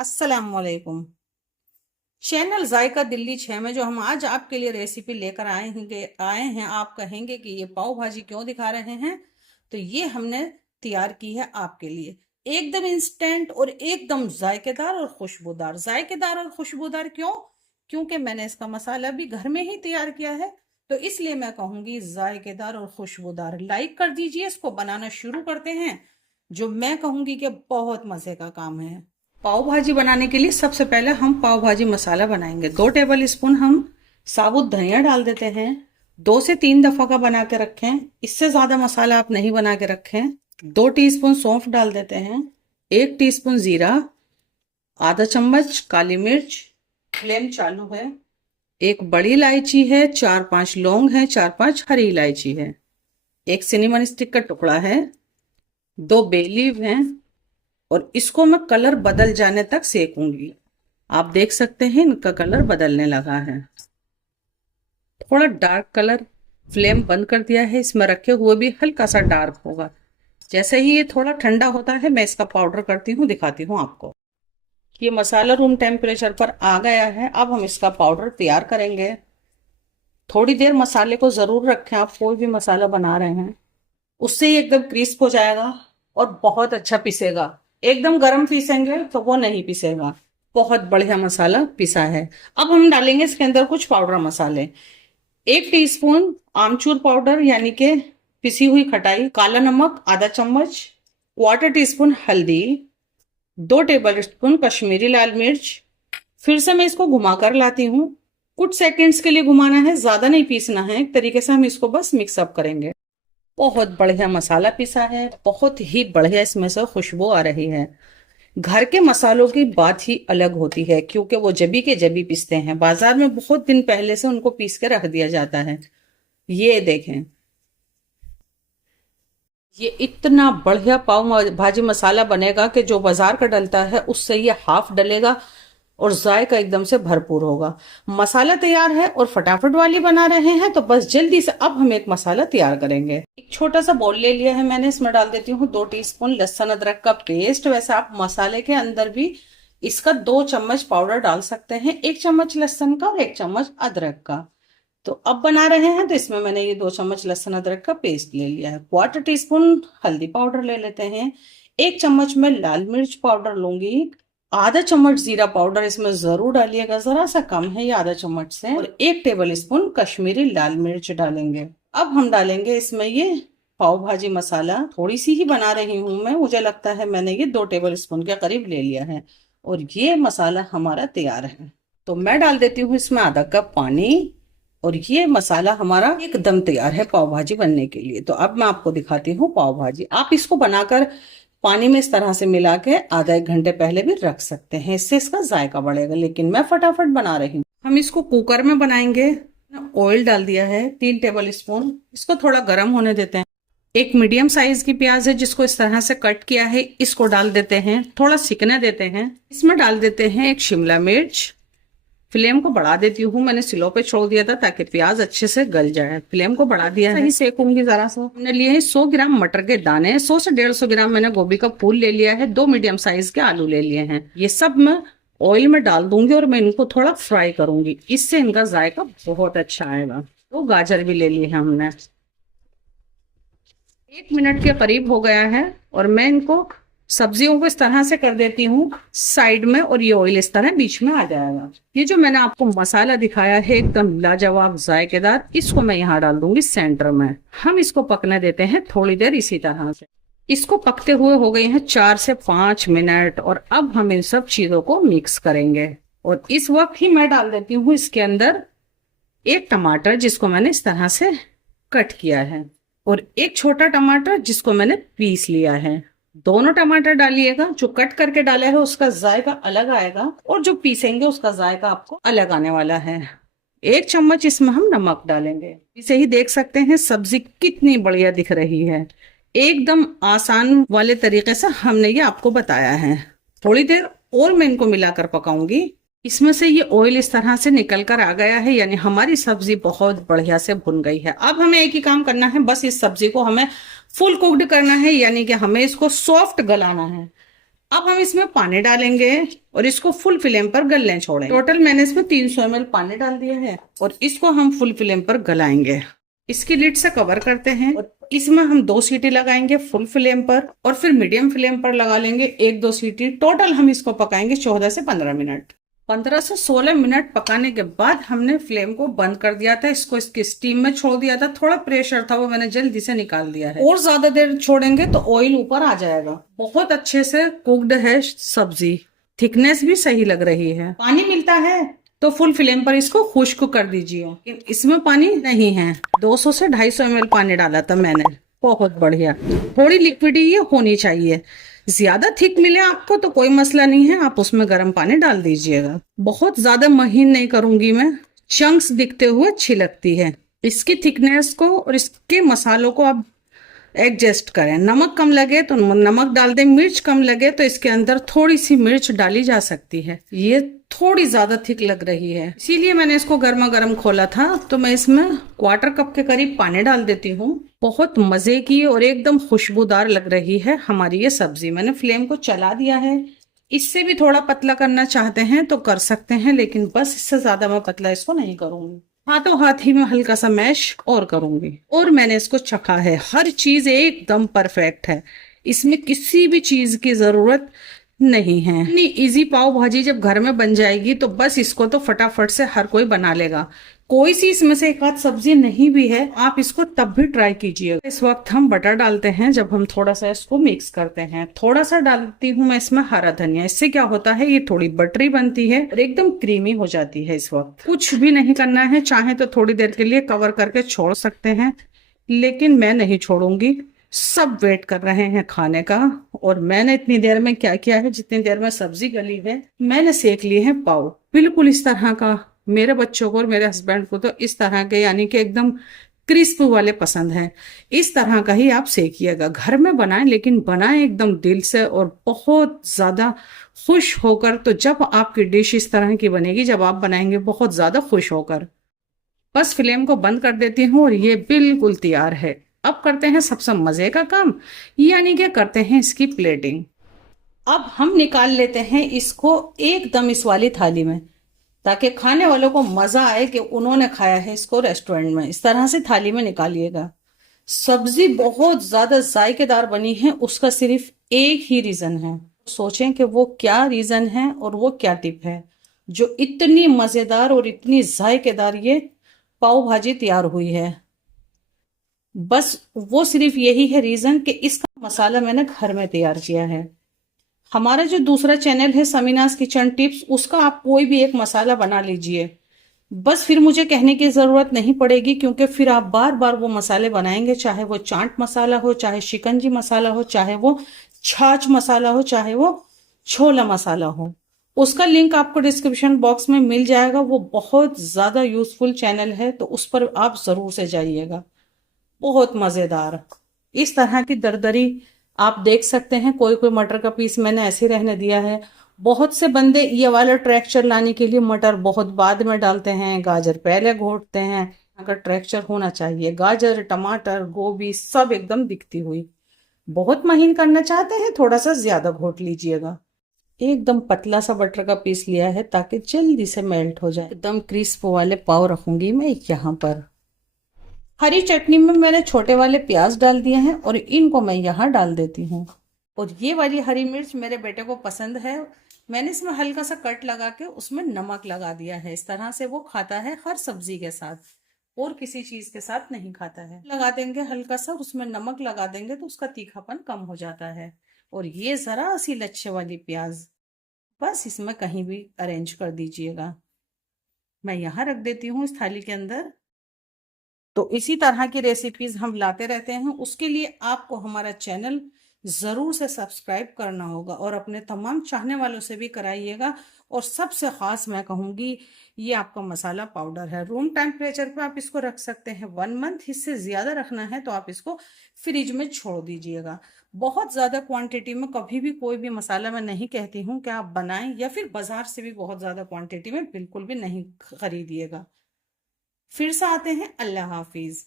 अस्सलाम वालेकुम। चैनल जायका दिल्ली 6 में जो हम आज आपके लिए रेसिपी लेकर आए हैं, आप कहेंगे कि ये पाव भाजी क्यों दिखा रहे हैं। तो ये हमने तैयार की है आपके लिए, एकदम इंस्टेंट और एकदम जायकेदार और खुशबूदार। जायकेदार और खुशबूदार क्यों? क्योंकि मैंने इसका मसाला भी घर में ही तैयार किया है, तो इसलिए मैं कहूंगी जायकेदार और खुशबूदार। लाइक कर दीजिए, इसको बनाना शुरू करते हैं, जो मैं कहूंगी कि बहुत मजे का काम है। पाव भाजी बनाने के लिए सबसे पहले हम पाव भाजी मसाला बनाएंगे। 2 टेबल स्पून हम साबुत धनिया डाल देते हैं। 2 से 3 दफा का बना के रखें, इससे ज्यादा मसाला आप नहीं बना के रखें। 2 टीस्पून सौंफ डाल देते हैं। 1 टीस्पून जीरा, आधा चम्मच काली मिर्च, फ्लेम चालू है। एक बड़ी इलायची है, 4-5 लौंग है, 4-5 हरी इलायची है, एक सिनेमन स्टिक का टुकड़ा है, 2 बे लीफ हैं, और इसको मैं कलर बदल जाने तक सेकूंगी। आप देख सकते हैं इनका कलर बदलने लगा है, थोड़ा डार्क कलर। फ्लेम बंद कर दिया है, इसमें रखे हुए भी हल्का सा डार्क होगा। जैसे ही ये थोड़ा ठंडा होता है मैं इसका पाउडर करती हूँ, दिखाती हूँ आपको। ये मसाला रूम टेम्परेचर पर आ गया है। अब हम इसका पाउडर तैयार करेंगे। थोड़ी देर मसाले को जरूर रखें, आप कोई भी मसाला बना रहे हैं, उससे ही एकदम क्रिस्प हो जाएगा और बहुत अच्छा पिसेगा। एकदम गरम पीसेंगे तो वो नहीं पिसेगा। बहुत बढ़िया मसाला पिसा है। अब हम डालेंगे इसके अंदर कुछ पाउडर मसाले। 1 टीस्पून आमचूर पाउडर यानी कि पिसी हुई खटाई, काला नमक आधा चम्मच, 1/4 टीस्पून हल्दी, 2 टेबल स्पून कश्मीरी लाल मिर्च। फिर से मैं इसको घुमाकर लाती हूँ। कुछ सेकंड्स के लिए घुमाना है, ज्यादा नहीं पीसना है। एक तरीके से हम इसको बस मिक्सअप करेंगे। बहुत बढ़िया मसाला पिसा है, बहुत ही बढ़िया इसमें से खुशबू आ रही है। घर के मसालों की बात ही अलग होती है, क्योंकि वो जबी के जबी पिसते हैं। बाजार में बहुत दिन पहले से उनको पीस के रख दिया जाता है। ये देखें, ये इतना बढ़िया पाव भाजी मसाला बनेगा कि जो बाजार का डलता है उससे ये हाफ डलेगा और जायका एकदम से भरपूर होगा। मसाला तैयार है और फटाफट वाली बना रहे हैं, तो बस जल्दी से अब हम एक मसाला तैयार करेंगे। एक छोटा सा बाउल ले लिया है मैंने, इसमें डाल देती हूँ 2 टीस्पून लहसुन अदरक का पेस्ट। वैसे आप मसाले के अंदर भी इसका 2 चम्मच पाउडर डाल सकते हैं, 1 चम्मच लहसुन का और 1 चम्मच अदरक का। तो अब बना रहे हैं तो इसमें मैंने ये 2 चम्मच लहसुन अदरक का पेस्ट ले लिया है। 1/4 टीस्पून हल्दी पाउडर ले लेते हैं। 1 चम्मच में लाल मिर्च पाउडर लूंगी। आधा चम्मच जीरा पाउडर इसमें जरूर डालिएगा, जरा सा कम है ये आधा चम्मच से। और 1 टेबल स्पून कश्मीरी लाल मिर्च डालेंगे। अब हम डालेंगे इसमें ये पाव भाजी मसाला। थोड़ी सी ही बना रही हूं मैं, मुझे लगता है मैंने ये 2 टेबल स्पून के करीब ले लिया है। और ये मसाला हमारा तैयार है, तो मैं डाल देती हूँ इसमें आधा कप पानी। और ये मसाला हमारा एकदम तैयार है पाव भाजी बनने के लिए। तो अब मैं आपको दिखाती हूँ पाव भाजी। आप इसको बनाकर पानी में इस तरह से मिला के आधा 1 घंटे पहले भी रख सकते हैं, इससे इसका जायका बढ़ेगा। लेकिन मैं फटाफट बना रही हूँ। हम इसको कुकर में बनाएंगे। ऑयल डाल दिया है 3 टेबल स्पून, इसको थोड़ा गर्म होने देते हैं। एक मीडियम साइज की प्याज है जिसको इस तरह से कट किया है, इसको डाल देते हैं, थोड़ा सिकने देते हैं। इसमें डाल देते हैं एक शिमला मिर्च। फ्लेम को बढ़ा देती हूँ, मैंने स्लो पे छोड़ दिया था ताकि प्याज अच्छे से गल जाए। फ्लेम को बढ़ा दिया है, सेकूंगी जरा सा। हमने लिए हैं 100 ग्राम मटर के दाने, 100 से 150 ग्राम मैंने गोभी का फूल ले लिया है, 2 मीडियम साइज के आलू ले लिए हैं। ये सब मैं ऑयल में डाल दूंगी और मैं इनको थोड़ा फ्राई करूंगी, इससे इनका जायका बहुत अच्छा आएगा। तो गाजर भी ले लिए हैं हमने। 1 मिनट के करीब हो गया है और मैं इनको सब्जियों को इस तरह से कर देती हूँ साइड में, और ये ऑयल इस तरह बीच में आ जाएगा। ये जो मैंने आपको मसाला दिखाया है एकदम लाजवाब जायकेदार, इसको मैं यहाँ डाल दूंगी सेंटर में। हम इसको पकने देते हैं थोड़ी देर इसी तरह से। इसको पकते हुए हो गए हैं 4 से 5 मिनट, और अब हम इन सब चीजों को मिक्स करेंगे। और इस वक्त ही मैं डाल देती हूँ इसके अंदर 1 टमाटर जिसको मैंने इस तरह से कट किया है, और 1 छोटा टमाटर जिसको मैंने पीस लिया है। दोनों टमाटर डालिएगा, जो कट करके डाला है उसका जायका अलग आएगा और जो पीसेंगे उसका जायका आपको अलग आने वाला है। 1 चम्मच इसमें हम नमक डालेंगे। इसे ही देख सकते हैं सब्जी कितनी बढ़िया दिख रही है। एकदम आसान वाले तरीके से हमने ये आपको बताया है। थोड़ी देर और मैं इनको मिलाकर पकाऊंगी। इसमें से ये ऑयल इस तरह से निकल कर आ गया है, यानी हमारी सब्जी बहुत बढ़िया से भुन गई है। अब हमें एक ही काम करना है, बस इस सब्जी को हमें फुल कुक्ड करना है, यानी कि हमें इसको सॉफ्ट गलाना है। अब हम इसमें पानी डालेंगे और इसको फुल फ्लेम पर गलने छोड़ेंगे। टोटल मैंने इसमें 300 ml पानी डाल दिया है और इसको हम फुल फ्लेम पर गलाएंगे। इसकी लिड से कवर करते हैं और इसमें हम 2 सीटी लगाएंगे फुल फ्लेम पर और फिर मीडियम फ्लेम पर लगा लेंगे 1-2 सीटी। टोटल हम इसको पकाएंगे 14 से 15 मिनट। 15 से 16 मिनट पकाने के बाद हमने फ्लेम को बंद कर दिया था, इसको इसकी स्टीम में छोड़ दिया था। थोड़ा प्रेशर था वो मैंने जल्दी से निकाल दिया है। और ज्यादा देर छोड़ेंगे तो ऑयल ऊपर आ जाएगा। बहुत अच्छे से कुक्ड है सब्जी, थिकनेस भी सही लग रही है। पानी मिलता है तो फुल फ्लेम पर इसको खुश्क कर दीजिए। इसमें पानी नहीं है, 200 से 250 ml पानी डाला था मैंने। बहुत बढ़िया, थोड़ी लिक्विड ये होनी चाहिए। ज्यादा थिक मिले आपको तो कोई मसला नहीं है, आप उसमें गर्म पानी डाल दीजिएगा। बहुत ज्यादा महीन नहीं करूंगी मैं, चंक्स दिखते हुए अच्छी लगती है। इसकी थिकनेस को और इसके मसालों को आप एडजस्ट करें। नमक कम लगे तो नमक डाल दें, मिर्च कम लगे तो इसके अंदर थोड़ी सी मिर्च डाली जा सकती है। ये थोड़ी ज्यादा थिक लग रही है, इसीलिए मैंने इसको गर्मा गर्म खोला था। तो मैं इसमें 1/4 कप के करीब पानी डाल देती हूँ। बहुत मजे की और एकदम खुशबूदार लग रही है हमारी ये सब्जी। मैंने फ्लेम को चला दिया है। इससे भी थोड़ा पतला करना चाहते हैं तो कर सकते हैं, लेकिन बस इससे ज्यादा मैं पतला इसको नहीं करूंगी। हाथों हाथ ही में हल्का सा मैश और करूंगी। और मैंने इसको चखा है, हर चीज एकदम परफेक्ट है, इसमें किसी भी चीज की जरूरत नहीं है। इतनी इजी पाव भाजी जब घर में बन जाएगी तो बस इसको तो फटाफट से हर कोई बना लेगा। कोई सी इसमें से एक आध सब्जी नहीं भी है आप इसको तब भी ट्राई कीजिए। इस वक्त हम बटर डालते हैं जब हम थोड़ा सा इसको मिक्स करते हैं। थोड़ा सा डालती हूँ मैं इसमें हरा धनिया, इससे क्या होता है ये थोड़ी बटरी बनती है और एकदम क्रीमी हो जाती है। इस वक्त कुछ भी नहीं करना है, चाहे तो थोड़ी देर के लिए कवर करके छोड़ सकते हैं, लेकिन मैं नहीं छोड़ूंगी। सब वेट कर रहे हैं खाने का। और मैंने इतनी देर में क्या किया है, जितनी देर में सब्जी गली है मैंने सेक लिए हैं पाव, बिल्कुल इस तरह का। मेरे बच्चों को और मेरे हस्बैंड को तो इस तरह के यानी कि एकदम क्रिस्प वाले पसंद है। इस तरह का ही आप सेकिएगा, घर में बनाएं, लेकिन बनाएं एकदम दिल से और बहुत ज्यादा खुश होकर। तो जब आपकी डिश इस तरह की बनेगी, जब आप बनाएंगे बहुत ज्यादा खुश होकर। बस फ्लेम को बंद कर देती हूँ और ये बिल्कुल तैयार है। अब करते हैं सबसे मजे का काम, यानी कि करते हैं इसकी प्लेटिंग। अब हम निकाल लेते हैं इसको एकदम इस वाली थाली में, ताकि खाने वालों को मजा आए कि उन्होंने खाया है इसको रेस्टोरेंट में। इस तरह से थाली में निकालिएगा। सब्जी बहुत ज्यादा जायकेदार बनी है, उसका सिर्फ एक ही रीजन है। सोचें कि वो क्या रीजन है और वो क्या टिप है जो इतनी मजेदार और इतनी जायकेदार ये पाव भाजी तैयार हुई है। बस वो सिर्फ यही है रीजन कि इसका मसाला मैंने घर में तैयार किया है। हमारा जो दूसरा चैनल है समीनास किचन टिप्स, उसका आप कोई भी एक मसाला बना लीजिए, बस फिर मुझे कहने की जरूरत नहीं पड़ेगी, क्योंकि फिर आप बार बार वो मसाले बनाएंगे, चाहे वो चाट मसाला हो, चाहे शिकंजी मसाला हो, चाहे वो छाछ मसाला हो, चाहे वो छोला मसाला हो। उसका लिंक आपको डिस्क्रिप्शन बॉक्स में मिल जाएगा। वो बहुत ज्यादा यूजफुल चैनल है, तो उस पर आप जरूर से जाइएगा। बहुत मजेदार इस तरह की दरदरी आप देख सकते हैं। कोई कोई मटर का पीस मैंने ऐसे रहने दिया है। बहुत से बंदे ये वाला टेक्सचर लाने के लिए मटर बहुत बाद में डालते हैं, गाजर पहले घोटते हैं। अगर टेक्सचर होना चाहिए, गाजर टमाटर गोभी सब एकदम दिखती हुई। बहुत महीन करना चाहते हैं, थोड़ा सा ज्यादा घोट लीजिएगा। एकदम पतला सा बटर का पीस लिया है ताकि जल्दी से मेल्ट हो जाए। एकदम क्रिस्प वाले पाव रखूंगी मैं यहाँ पर। हरी चटनी में मैंने छोटे वाले प्याज डाल दिए हैं और इनको मैं यहाँ डाल देती हूँ। और ये वाली हरी मिर्च मेरे बेटे को पसंद है, मैंने इसमें हल्का सा कट लगा के उसमें नमक लगा दिया है। इस तरह से वो खाता है हर सब्जी के साथ, और किसी चीज के साथ नहीं खाता है। लगा देंगे हल्का सा, उसमें नमक लगा देंगे तो उसका तीखापन कम हो जाता है। और ये जरा सी लच्छे वाली प्याज बस इसमें कहीं भी अरेंज कर दीजिएगा। मैं यहाँ रख देती हूँ इस थाली के अंदर। तो इसी तरह की रेसिपीज हम लाते रहते हैं। उसके लिए आपको हमारा चैनल जरूर से सब्सक्राइब करना होगा और अपने तमाम चाहने वालों से भी कराइएगा। और सबसे खास मैं कहूँगी, ये आपका मसाला पाउडर है, रूम टेम्परेचर पे आप इसको रख सकते हैं 1 मंथ। इससे ज्यादा रखना है तो आप इसको फ्रिज में छोड़ दीजिएगा। बहुत ज्यादा क्वांटिटी में कभी भी कोई भी मसाला मैं नहीं कहती हूँ कि आप बनाएं, या फिर बाजार से भी बहुत ज्यादा क्वांटिटी में बिल्कुल भी नहीं खरीदिएगा। फिर से आते हैं। अल्लाह हाफिज।